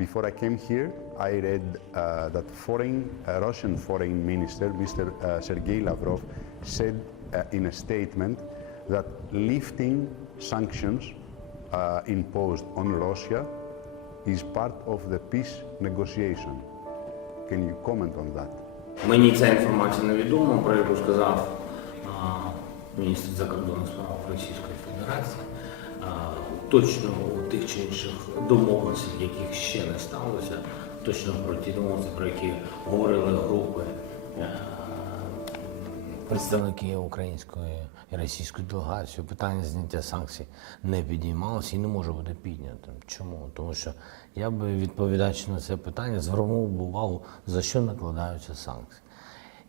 before I came here, I read uh, that foreign, uh, Russian foreign minister, Mr. Uh, Sergei Lavrov, said uh, in a statement that lifting sanctions uh, imposed on Russia is part of the peace negotiation. Can you comment on that? Мені ця інформація невідома, про яку сказав а, міністр закордонних справ Російської Федерації. А, точно у тих чи інших домовленостях, яких ще не сталося, точно про ті домовленості, про які говорили групи е, представники української і російської делегації, питання зняття санкцій не підіймалося і не може бути піднятим. Чому? Тому що я би відповідаючи на це питання, звернув увагу, за що накладаються санкції.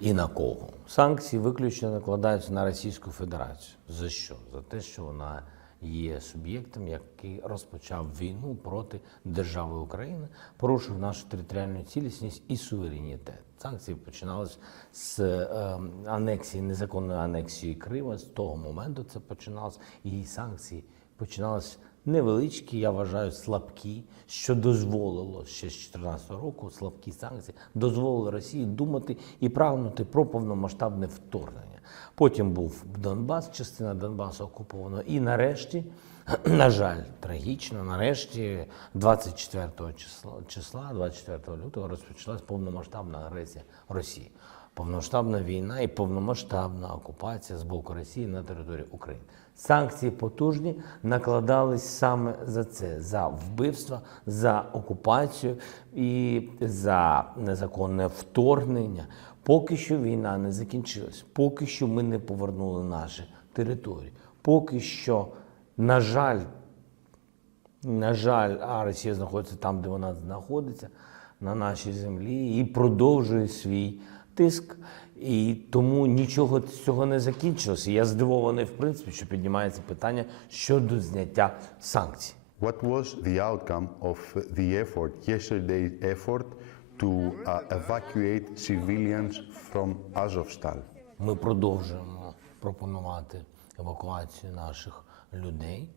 І на кого? Санкції виключно накладаються на Російську Федерацію. За що? За те, що вона є суб'єктом, який розпочав війну проти держави України, порушив нашу територіальну цілісність і суверенітет. Санкції починалися з е, анексії, незаконної анексії Крима. З того моменту це починалось. І санкції починалися невеличкі, я вважаю, слабкі, що дозволило ще з 2014 року слабкі санкції, дозволили Росії думати і прагнути про повномасштабне вторгнення. Потім був Донбас, частина Донбасу окупована. І нарешті, на жаль, трагічно, нарешті, 24 числа, числа 24 лютого розпочалась повномасштабна агресія Росії. Повномасштабна війна і повномасштабна окупація з боку Росії на території України. Санкції потужні накладались саме за це: за вбивства, за окупацію і за незаконне вторгнення. Поки що війна не закінчилась, поки що ми не повернули наші території, поки що, на жаль, на жаль, а Росія знаходиться там, де вона знаходиться, на нашій землі, і продовжує свій тиск. І тому нічого з цього не закінчилося. Я здивований, в принципі, що піднімається питання щодо зняття санкцій. What was the outcome of the effort, yesterday's effort, to uh, evacuate civilians from Azovstal? Ми продовжуємо пропонувати евакуацію наших людей.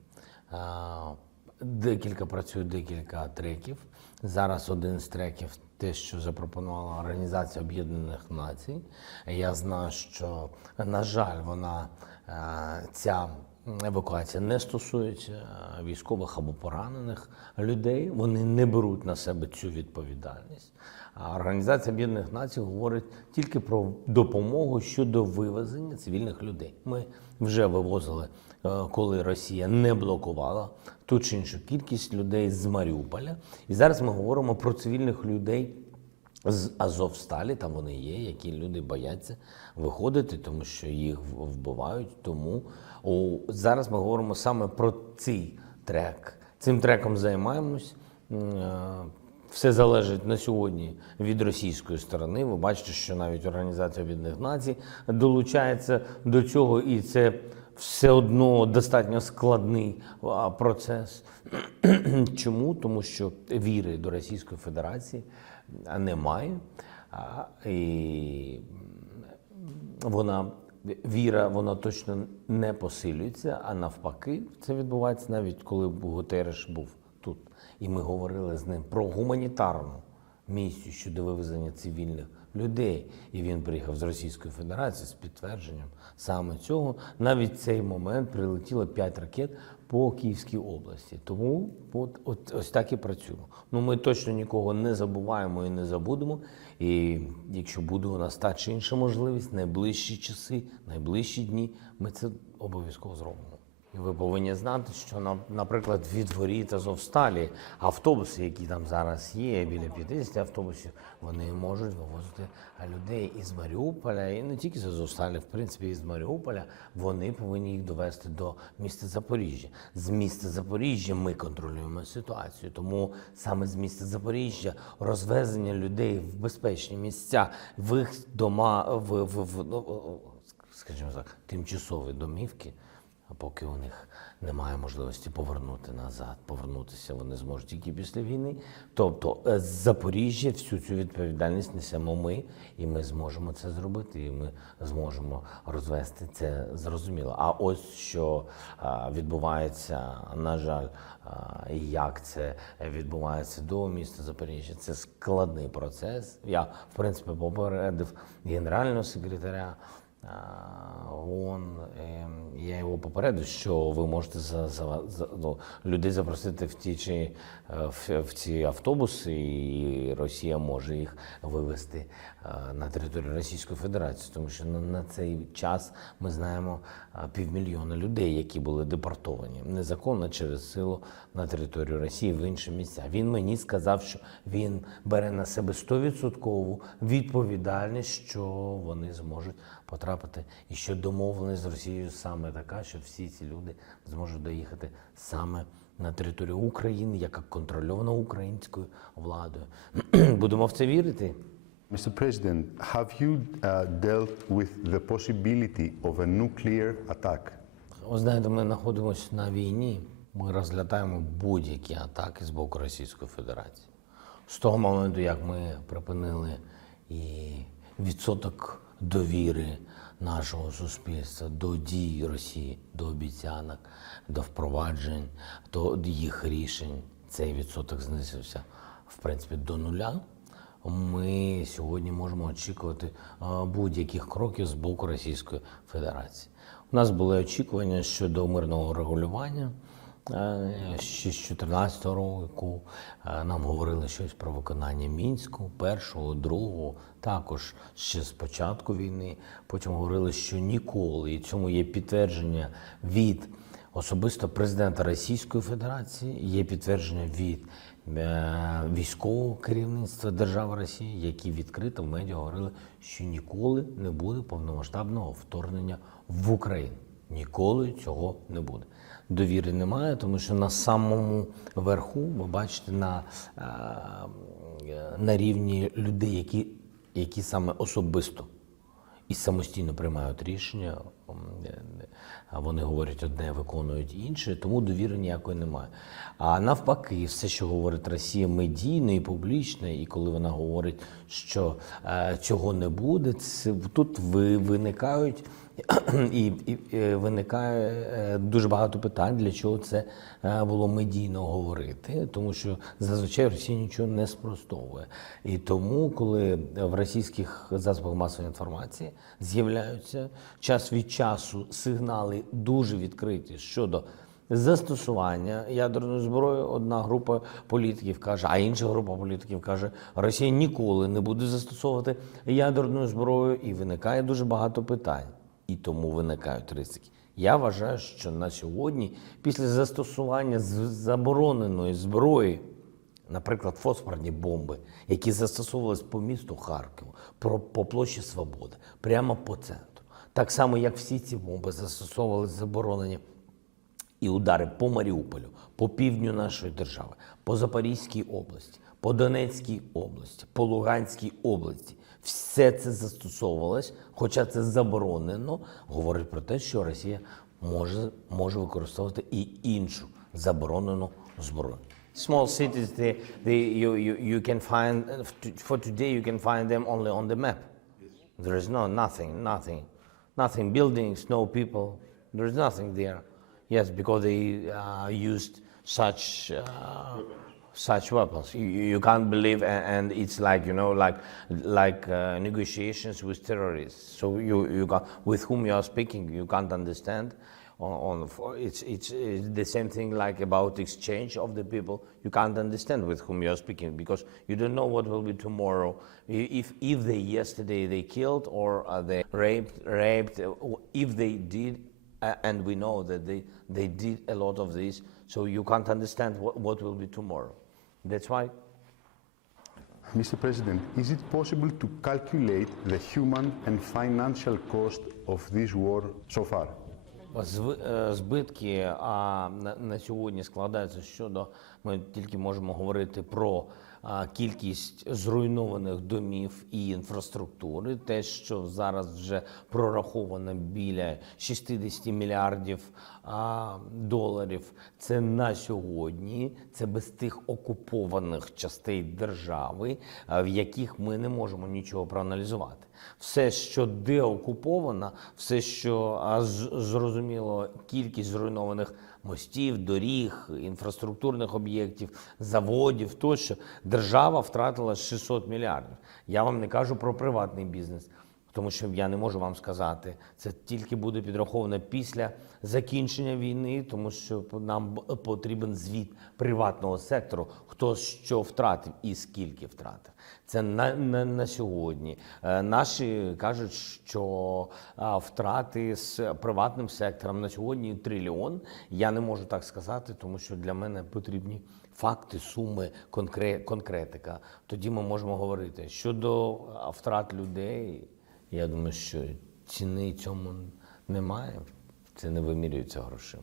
Декілька працює декілька треків. Зараз один з треків те, що запропонувала Організація Об'єднаних Націй. Я знаю, що на жаль, вона е, ця евакуація не стосується е, військових або поранених людей. Вони не беруть на себе цю відповідальність. А Організація Об'єднаних Націй говорить тільки про допомогу щодо вивезення цивільних людей. Ми вже вивозили, е, коли Росія не блокувала ту чи іншу кількість людей з Маріуполя. І зараз ми говоримо про цивільних людей з Азовсталі, там вони є, які люди бояться виходити, тому що їх вбивають. Тому о, зараз ми говоримо саме про цей трек. Цим треком займаємось. Все залежить на сьогодні від російської сторони. Ви бачите, що навіть Організація Об'єднаних Націй долучається до цього, і це все одно достатньо складний процес. Чому? Тому що віри до Російської Федерації немає. І вона віра, вона точно не посилюється, а навпаки, це відбувається навіть коли Гутереш був. І ми говорили з ним про гуманітарну місію щодо вивезення цивільних людей. І він приїхав з Російської Федерації з підтвердженням саме цього. Навіть в цей момент прилетіло 5 ракет по Київській області. Тому от, от ось так і працюємо. Ну ми точно нікого не забуваємо і не забудемо. І якщо буде у нас та чи інша можливість, найближчі часи, найближчі дні, ми це обов'язково зробимо. Ви повинні знати, що на- наприклад, від воріт Азовсталі автобуси, які там зараз є, біля 50 автобусів, вони можуть вивозити людей із Маріуполя, і не тільки з Азовсталі, в принципі, і з Маріуполя. Вони повинні їх довести до міста Запоріжжя. З міста Запоріжжя ми контролюємо ситуацію. Тому саме з міста Запоріжжя розвезення людей в безпечні місця, в їх дома, в, в, в ну, скажімо так, тимчасові домівки. А поки у них немає можливості повернути назад. Повернутися вони зможуть тільки після війни. Тобто е, з Запоріжжя всю цю відповідальність несемо ми, і ми зможемо це зробити, і ми зможемо розвести це зрозуміло. А ось що відбувається, на жаль, як це відбувається до міста Запоріжжя, це складний процес. Я в принципі попередив генерального секретаря. ООН, е, я його попередив, що ви можете за, за, за ну, людей запросити в ті чи е, в, в ці автобуси, і Росія може їх вивезти е, на територію Російської Федерації, тому що на, на цей час ми знаємо е, півмільйона людей, які були депортовані незаконно через силу на територію Росії в інші місця. Він мені сказав, що він бере на себе 100% відповідальність, що вони зможуть потрапити, і що домовленість з Росією саме така, що всі ці люди зможуть доїхати саме на територію України, яка контрольована українською владою. Будемо в це вірити. Mr. President, have you uh, dealt with the possibility of a nuclear attack? Ви знаєте, ми знаходимося на війні. Ми розглядаємо будь-які атаки з боку Російської Федерації. З того моменту, як ми припинили і відсоток довіри нашого суспільства до дій Росії, до обіцянок, до впроваджень, до їх рішень, цей відсоток знизився в принципі до нуля. Ми сьогодні можемо очікувати будь-яких кроків з боку Російської Федерації. У нас були очікування щодо мирного регулювання. Е, Ще з 2014 року е, нам говорили щось про виконання мінську, першого, другого, також ще з початку війни. Потім говорили, що ніколи, і цьому є підтвердження від особисто президента Російської Федерації, є підтвердження від е, військового керівництва держави Росії, які відкрито в медіа говорили, що ніколи не буде повномасштабного вторгнення в Україну. Ніколи цього не буде. Довіри немає, тому що на самому верху ви бачите на, е, на рівні людей, які, які саме особисто і самостійно приймають рішення. е, Вони говорять одне, виконують інше, тому довіри ніякої немає. А навпаки, все, що говорить Росія, медійно і публічно, і коли вона говорить, що е, цього не буде, це тут ви, виникають і, і, і виникає е, дуже багато питань, для чого це е, було медійно говорити, тому що зазвичай Росія нічого не спростовує. І тому, коли в російських засобах масової інформації з'являються час від часу сигнали дуже відкриті щодо застосування ядерної зброї, одна група політиків каже, а інша група політиків каже, Росія ніколи не буде застосовувати ядерну зброю, і виникає дуже багато питань. І тому виникають ризики. Я вважаю, що на сьогодні, після застосування забороненої зброї, наприклад, фосфорні бомби, які застосовувалися по місту Харкову, по площі Свободи, прямо по центру, так само, як всі ці бомби застосовувалися заборонені і удари по Маріуполю, по півдню нашої держави, по Запорізькій області, по Донецькій області, по Луганській області. Все це застосовувалось, хоча це заборонено, говорить про те, що Росія може, може використовувати і іншу заборонену зброю. Small cities, they, they, you, you, you can find, for today you can find them only on the map. There is no nothing, nothing, nothing. Buildings, no people. There is nothing there. Yes, because they uh, used such uh, such weapons. You, you can't believe, and, it's like you know, like like uh, negotiations with terrorists. So you you with whom you are speaking, you can't understand. On, on it's, it's it's the same thing like about exchange of the people. You can't understand with whom you are speaking because you don't know what will be tomorrow. If if they yesterday they killed or uh, they raped raped, uh, if they did uh, and we know that they, they did a lot of this, so you can't understand what, what will be tomorrow. That's why Mr. President, is it possible to calculate the human and financial cost of this war so far? Е, збитки а, на, на сьогодні складаються щодо, ми тільки можемо говорити про кількість зруйнованих домів і інфраструктури, те, що зараз вже прораховано біля 60 мільярдів а, доларів. Це на сьогодні, це без тих окупованих частей держави, в яких ми не можемо нічого проаналізувати. Все, що деокуповано, все, що зрозуміло, кількість зруйнованих мостів, доріг, інфраструктурних об'єктів, заводів тощо, держава втратила 600 мільярдів. Я вам не кажу про приватний бізнес. Тому що я не можу вам сказати, це тільки буде підраховано після закінчення війни, тому що нам потрібен звіт приватного сектору, хто що втратив і скільки втратив. Це на, на, на сьогодні. Е, Наші кажуть, що втрати з приватним сектором на сьогодні трильйон. Я не можу так сказати, тому що для мене потрібні факти, суми, конкре, конкретика. Тоді ми можемо говорити щодо втрат людей. Я думаю, що ціни цьому немає. Це не вимірюється грошима.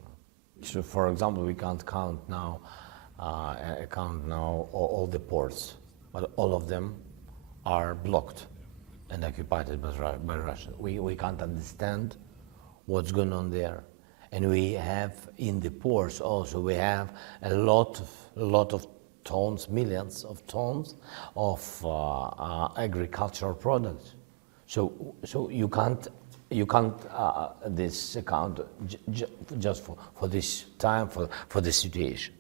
So, for example, we can't count now, uh, count now all, all the ports, but all of them are blocked and occupied by, Ru- by Russia. We, we can't understand what's going on there. And we have in the ports also, we have a lot of, a lot of tons, millions of tons of uh, uh, agricultural products. So, so you can't, you can't uh, this account just for, for this time, for, for the situation.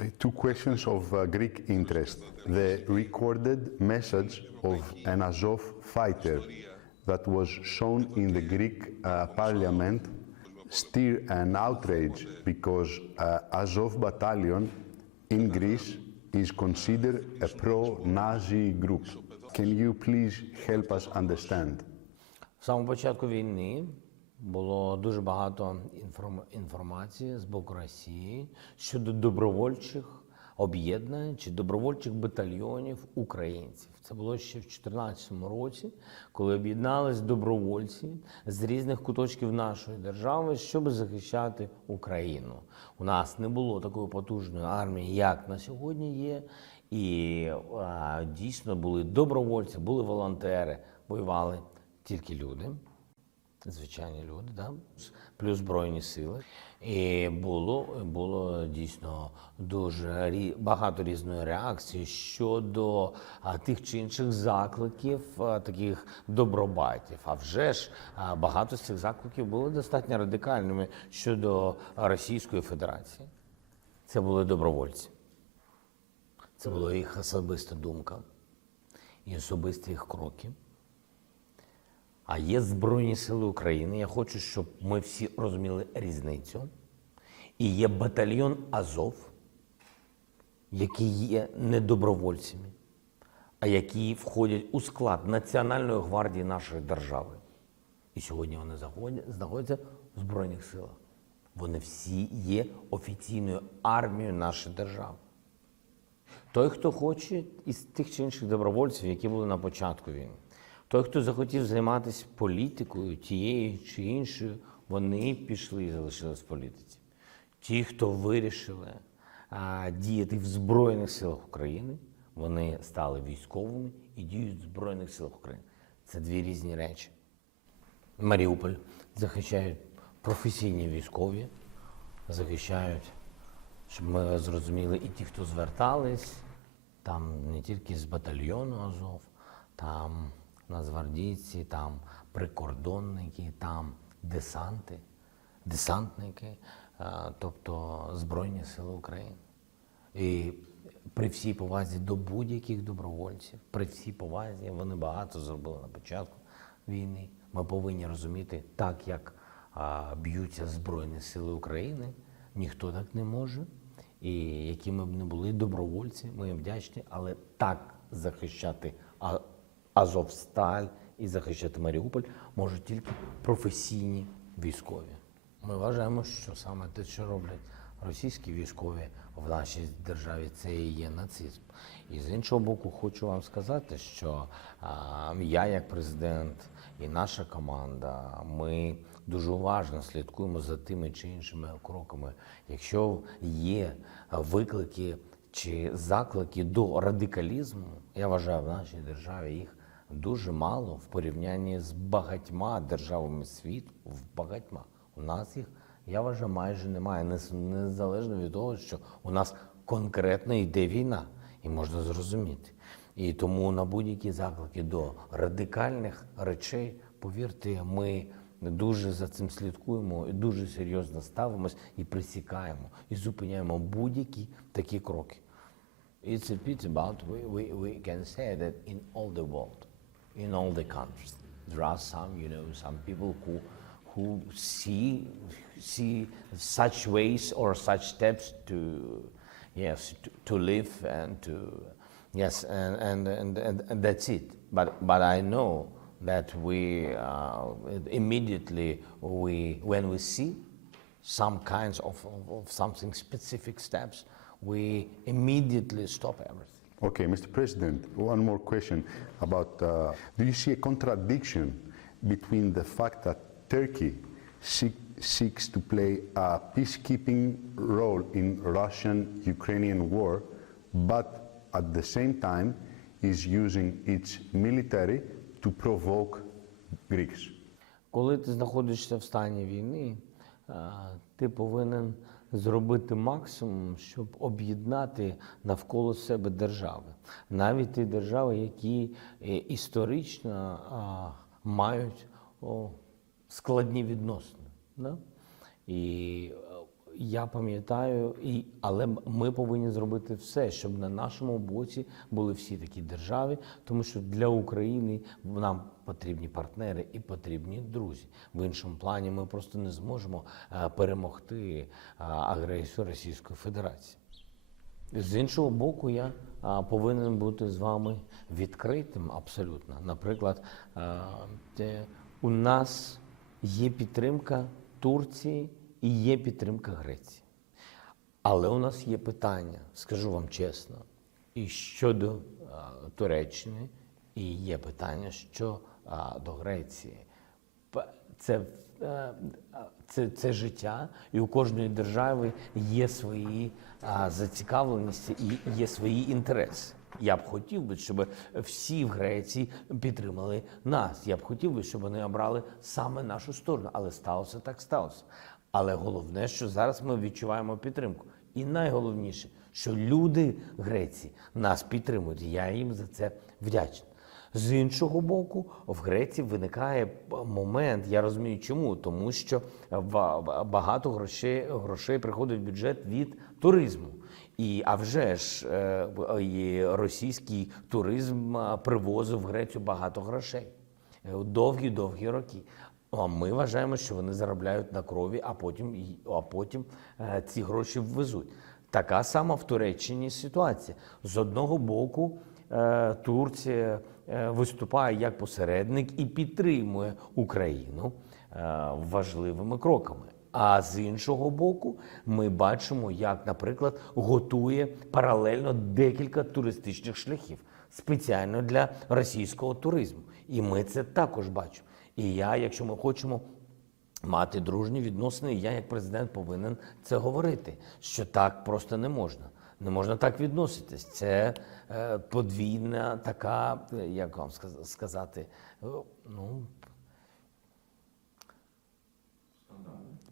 Uh, Two questions of uh, Greek interest. The recorded message of an Azov fighter that was shown in the Greek uh, parliament stir an outrage because uh, Azov battalion in Greece is considered a pro-Nazi group. Can you please help us understand? В самому початку війни було дуже багато інформ- інформації з боку Росії щодо добровольчих об'єднань чи добровольчих батальйонів українців. Це було ще в 2014 році, коли об'єднались добровольці з різних куточків нашої держави, щоб захищати Україну. У нас не було такої потужної армії, як на сьогодні є. І а, дійсно були добровольці, були волонтери, воювали тільки люди, звичайні люди, да? плюс Збройні сили. І було, було дійсно дуже рі- багато різної реакції щодо а, тих чи інших закликів, а, таких добробатів. А вже ж а, багато з цих закликів були достатньо радикальними щодо Російської Федерації. Це були добровольці. Це була їх особиста думка і особисті їх кроки. А є Збройні Сили України. Я хочу, щоб ми всі розуміли різницю. І є батальйон Азов, які є не добровольцями, а які входять у склад Національної гвардії нашої держави. І сьогодні вони знаходяться в Збройних силах. Вони всі є офіційною армією нашої держави. Той, хто хоче із тих чи інших добровольців, які були на початку війни, той, хто захотів займатися політикою тією чи іншою, вони пішли і залишились в політиці. Ті, хто вирішили а, діяти в Збройних силах України, вони стали військовими і діють в Збройних силах України. Це дві різні речі. Маріуполь захищають професійні військові, захищають, щоб ми зрозуміли, і ті, хто звертались, там не тільки з батальйону Азов, там нацгвардійці, там прикордонники, там десанти, десантники, е, тобто Збройні Сили України. І при всій повазі до будь-яких добровольців, при всій повазі, вони багато зробили на початку війни. Ми повинні розуміти, так як б'ються Збройні Сили України, ніхто так не може. І якими б не були добровольці, ми їм вдячні, але так захищати Азовсталь і захищати Маріуполь можуть тільки професійні військові. Ми вважаємо, що саме те, що роблять російські військові в нашій державі, це і є нацизм. І з іншого боку, хочу вам сказати, що а, я, як президент, і наша команда, ми дуже уважно слідкуємо за тими чи іншими кроками. Якщо є виклики чи заклики до радикалізму, я вважаю, в нашій державі їх дуже мало в порівнянні з багатьма державами світу, в багатьма. У нас їх Я вважаю, майже немає, нез- незалежно від того, що у нас конкретно йде війна, і можна зрозуміти. І тому на будь-які заклики до радикальних речей, повірте, ми дуже за цим слідкуємо і дуже серйозно ставимось і присікаємо, і зупиняємо будь-які такі кроки. It's a pity, but we, we, we can say that in all the world, in all the countries, there are some, you know, some people who, who see, see such ways or such steps to, yes, to, to live and to, yes, and, and, and, and, and that's it. But, but I know that we uh, immediately, we, when we see some kinds of, of, of something specific steps, we immediately stop everything. Okay, Mr. President, one more question about uh, do you see a contradiction between the fact that Turkey seek, seeks to play a peacekeeping role in Russian Ukrainian war, but at the same time is using its military to provoke Greeks? Коли ти знаходишся в стані війни, ти повинен зробити максимум, щоб об'єднати навколо себе держави, навіть ті держави, які е, історично мають складні відносини. І е, я пам'ятаю, і, але ми повинні зробити все, щоб на нашому боці були всі такі держави, тому що для України нам потрібні партнери і потрібні друзі. В іншому плані ми просто не зможемо е, перемогти е, агресію Російської Федерації. З іншого боку, я а, повинен бути з вами відкритим абсолютно. Наприклад, у нас є підтримка Турції і є підтримка Греції. Але у нас є питання, скажу вам чесно, і щодо а, Туреччини, і є питання що а, до Греції. Це, е, це, це життя, і у кожної держави є свої а, зацікавленості і є свої інтереси. Я б хотів би, щоб всі в Греції підтримали нас. Я б хотів би, щоб вони обрали саме нашу сторону, але сталося так сталося. Але головне, що зараз ми відчуваємо підтримку. І найголовніше, що люди Греції нас підтримують. Я їм за це вдячний. З іншого боку, в Греції виникає момент. Я розумію, чому, тому що ба- багато грошей, грошей приходить в бюджет від туризму. І а вже ж е, і російський туризм привозив в Грецію багато грошей довгі-довгі роки. А ми вважаємо, що вони заробляють на крові, а потім, а потім е, ці гроші ввезуть. Така сама в Туреччині ситуація. З одного боку, е, Турція е, виступає як посередник і підтримує Україну важливими кроками. А з іншого боку, ми бачимо, як, наприклад, готує паралельно декілька туристичних шляхів спеціально для російського туризму. І ми це також бачимо. І я, якщо ми хочемо мати дружні відносини, я як президент повинен це говорити, що так просто не можна. Не можна так відноситись. Це е, подвійна така, як вам сказати, е, ну,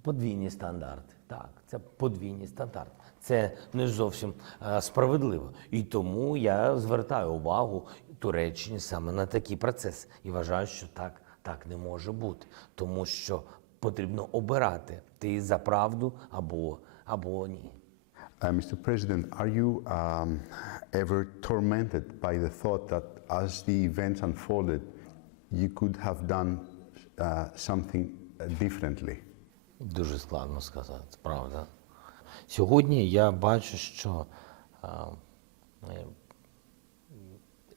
Подвійні стандарти. Так, це подвійні стандарти. Це не зовсім е, справедливо. І тому я звертаю увагу Туреччині саме на такі процеси. І вважаю, що так, так не може бути. Тому що потрібно обирати ти за правду або, або ні. Uh, Mr. President, are you um, ever tormented by the thought that as the events unfolded, you could have done uh, something uh, differently? Дуже складно сказати, правда. Сьогодні я бачу, що е,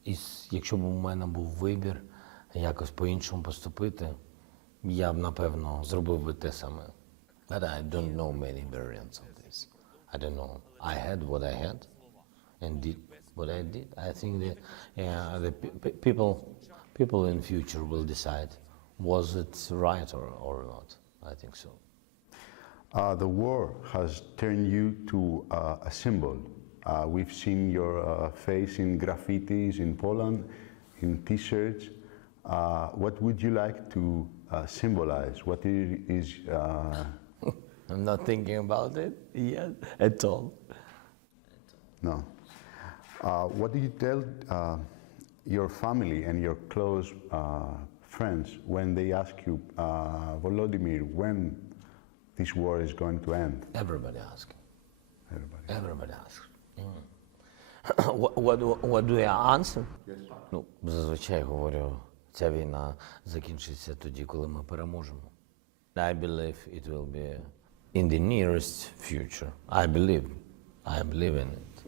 із, якщо б у мене був вибір якось по-іншому поступити, я б напевно зробив би те саме. But I don't know many variants of this. I don't know. I had what I had and did what I did. I think that yeah, the pe- pe- people people in future will decide was it right or, or not. I think so. Uh, the war has turned you to uh, a symbol. Uh, we've seen your uh, face in graffitis in Poland, in T-shirts. Uh, what would you like to uh, symbolize? What i- is uh, I'm not thinking about it yet at all. No. Uh, what do you tell uh, your family and your close uh, friends when they ask you, uh, Volodymyr, when this war is going to end? Everybody asking. Everybody. Everybody asks. Mm. what, what, do- what do I answer? Ну, зазвичай говорю, ця війна закінчиться тоді, коли ми переможемо. I believe it will be in the nearest future. I believe. I believe in it.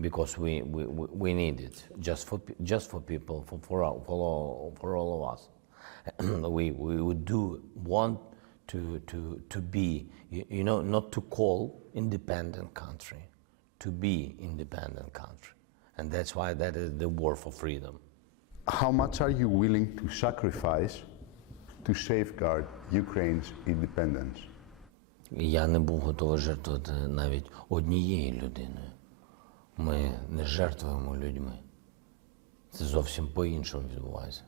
Because we, we, we we need it just for, pe- just for people, for, for, all, for, all, for all of us. we, we, we do want to, to, to be, you, you know, not to call independent country, to be independent country. And that's why that is the war for freedom. How much are you willing to sacrifice to safeguard Ukraine's independence? Я не був готовий жертвувати навіть однією людиною. Ми не жертвуємо людьми. Це зовсім по-іншому відбувається.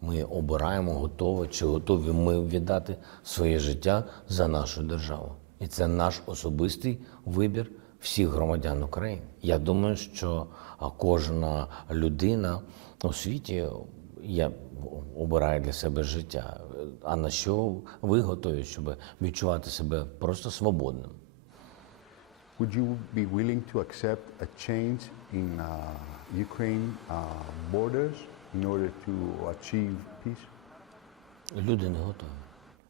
Ми обираємо, готові чи готові ми віддати своє життя за нашу державу. І це наш особистий вибір всіх громадян України. Я думаю, що кожна людина у світі я обирає для себе життя. А на що ви готові, щоб відчувати себе просто свободним? Would you be willing to accept a change in uh, Ukraine uh, borders in order to achieve peace? Люди не готові.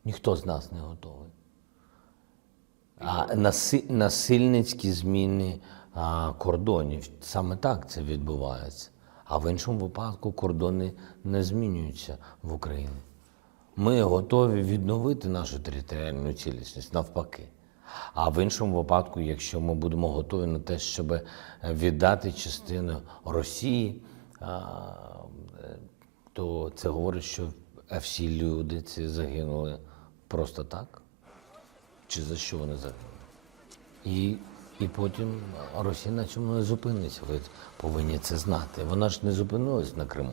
Ніхто з нас не готовий. А наси, насильницькі зміни а, кордонів саме так це відбувається. А в іншому випадку кордони не змінюються в Україні. Ми готові відновити нашу територіальну цілісність навпаки. А в іншому випадку, якщо ми будемо готові на те, щоб віддати частину Росії, е, то це говорить, що всі люди ці загинули просто так? Чи за що вони загинули? І, і потім Росія на цьому не зупиниться. Ви повинні це знати. Вона ж не зупинилась на Криму.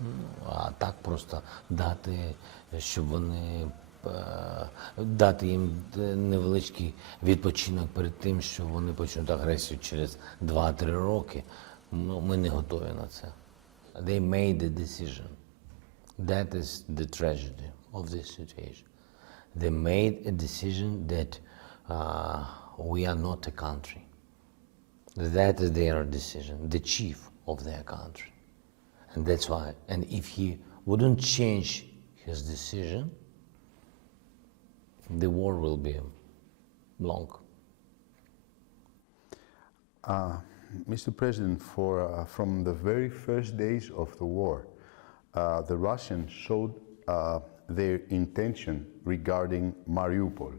Ну, А так просто дати, щоб вони е, дати їм невеличкий відпочинок перед тим, що вони почнуть агресію через 2-3 роки. Ну, ми не готові на це. They made a decision. That is the tragedy of this situation. They made a decision that uh, we are not a country. That is their decision, the chief of their country. And that's why, and if he wouldn't change his decision, the war will be long. Uh, Mr. President, for, uh, from the very first days of the war, uh, the Russians showed uh, their intention regarding Mariupol.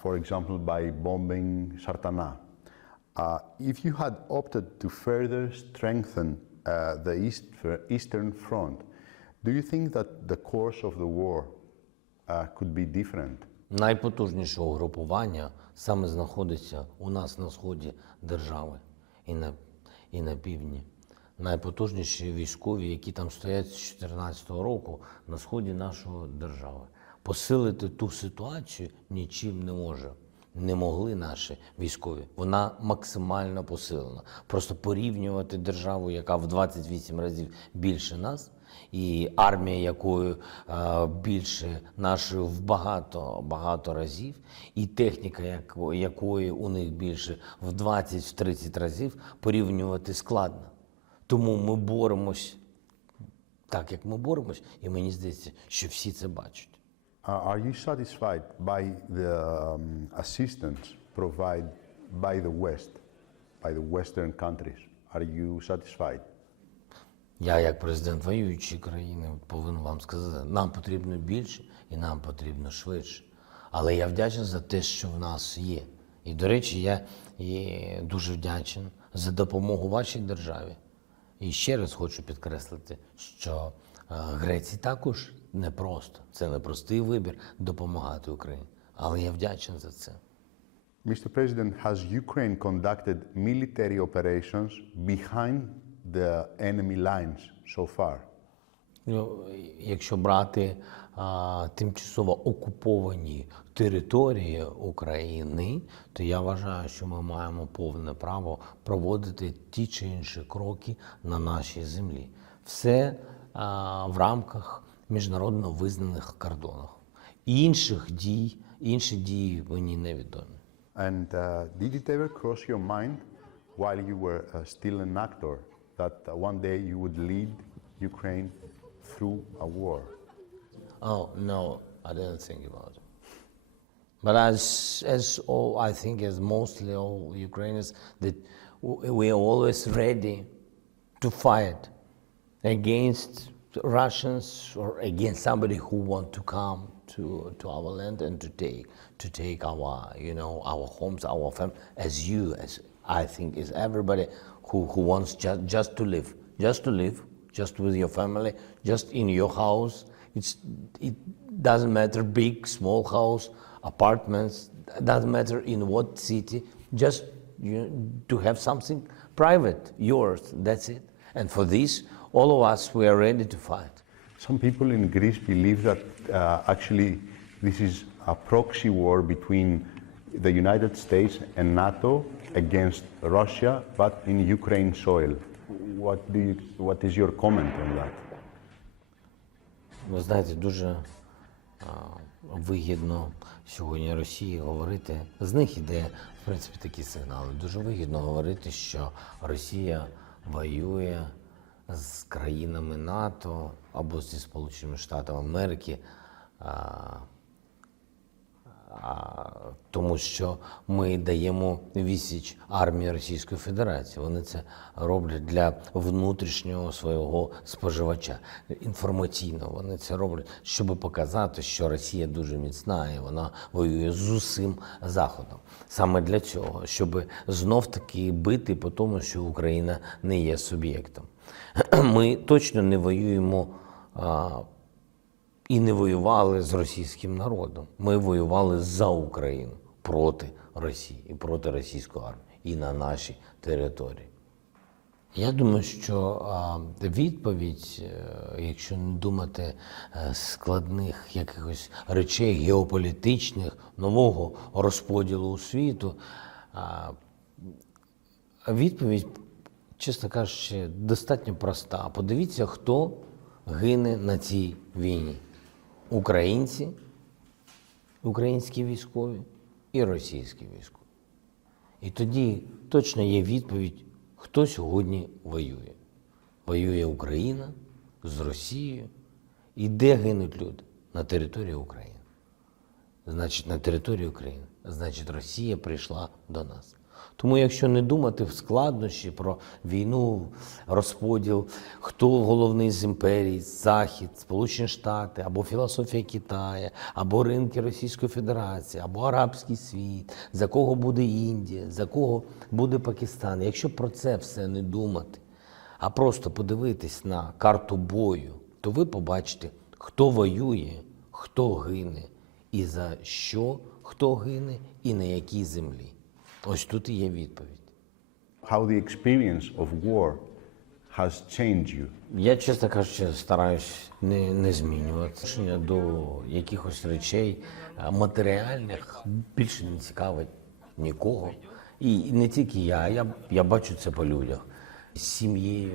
Uh, for example, by bombing Sartana. Uh, if you had opted to further strengthen uh, the East, Eastern Front, do you think that the course of the war uh, could be different? Найпотужніше угрупування саме знаходиться у нас на сході держави і на, і на півдні. Найпотужніші військові, які там стоять з 2014 року на сході нашої держави. Посилити ту ситуацію нічим не може. Не могли наші військові. Вона максимально посилена. Просто порівнювати державу, яка в 28 разів більше нас, і армія, якою е, більше нашої в багато багато разів, і техніка, яко- якої у них більше в 20-30 разів, порівнювати складно. Тому ми боремось так, як ми боремось, і мені здається, що всі це бачать. Are you satisfied by the um, assistance provided by the West, by the Western countries? Are you satisfied? Я, як президент воюючої країни, повинен вам сказати, нам потрібно більше і нам потрібно швидше. Але я вдячний за те, що в нас є. І, до речі, я є дуже вдячний за допомогу вашій державі. І ще раз хочу підкреслити, що е, Греції також непросто. Це непростий вибір допомагати Україні. Але я вдячний за це. Mr. President, has Ukraine conducted military operations behind the enemy lines so far? Ну, Якщо брати а, тимчасово окуповані території України, то я вважаю, що ми маємо повне право проводити ті чи інші кроки на нашій землі. Все а, в рамках міжнародно визнаних кордонів. Інших дій, інші дії мені невідомі. And uh, did it ever cross your mind while you were uh, still an actor that uh, one day you would lead Ukraine through a war? Oh no, I didn't think about it. But as as all I think as mostly all Ukrainians that w- we are always ready to fight against Russians or against somebody who want to come to to our land and to take to take our you know our homes, our family, as you as I think is everybody who who wants just just to live, just to live, just with your family, just in your house. It's it doesn't matter big, small house, apartments. Doesn't matter in what city. Just you to have something private, yours. That's it. And for this, all of us we are ready to fight. Some people in Greece believe that uh, actually this is a proxy war between the United States and NATO against Russia, but in Ukraine soil. What, do you, what is your comment on that? Ви знаєте, дуже а, вигідно сьогодні Росії говорити. З них іде, в принципі, такі сигнали. Дуже вигідно говорити, що Росія воює з країнами НАТО або зі Сполученими Штатами Америки. Тому що ми даємо відсіч армії Російської Федерації. Вони це роблять для внутрішнього свого споживача. Інформаційно вони це роблять, щоб показати, що Росія дуже міцна і вона воює з усім Заходом. Саме для цього, щоб знов таки бити по тому, що Україна не є суб'єктом. Ми точно не воюємо. а, і не воювали з російським народом. Ми воювали за Україну проти Росії і проти російської армії і на нашій території. Я думаю, що відповідь, е, якщо не думати е, складних якихось речей геополітичних, нового розподілу світу, а, відповідь, чесно кажучи, достатньо проста. Подивіться, хто гине на цій війні: українці, українські військові і російські військові. І тоді точно є відповідь, хто сьогодні воює. Воює Україна з Росією. І де гинуть люди? На території України. Значить, на території України. Значить, Росія прийшла до нас. Тому, якщо не думати в складнощі про війну, розподіл, хто головний з імперії, Захід, Сполучені Штати, або філософія Китаю, або ринки Російської Федерації, або арабський світ, за кого буде Індія, за кого буде Пакистан. Якщо про це все не думати, а просто подивитись на карту бою, то ви побачите, хто воює, хто гине, і за що хто гине, і на якій землі. Ось тут і є відповідь. How the experience of war has changed you? Я, чесно кажучи, стараюсь не, не змінювати Отношення до якихось речей матеріальних більше не цікавить нікого. І не тільки я, я, я бачу це по людях з сім'єю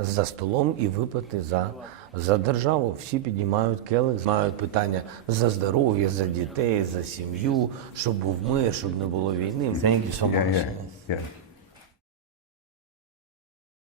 за столом і випити за, за державу. Всі піднімають келих, мають питання за здоров'я, за дітей, за сім'ю, щоб був мир, щоб не було війни. Thank you so much.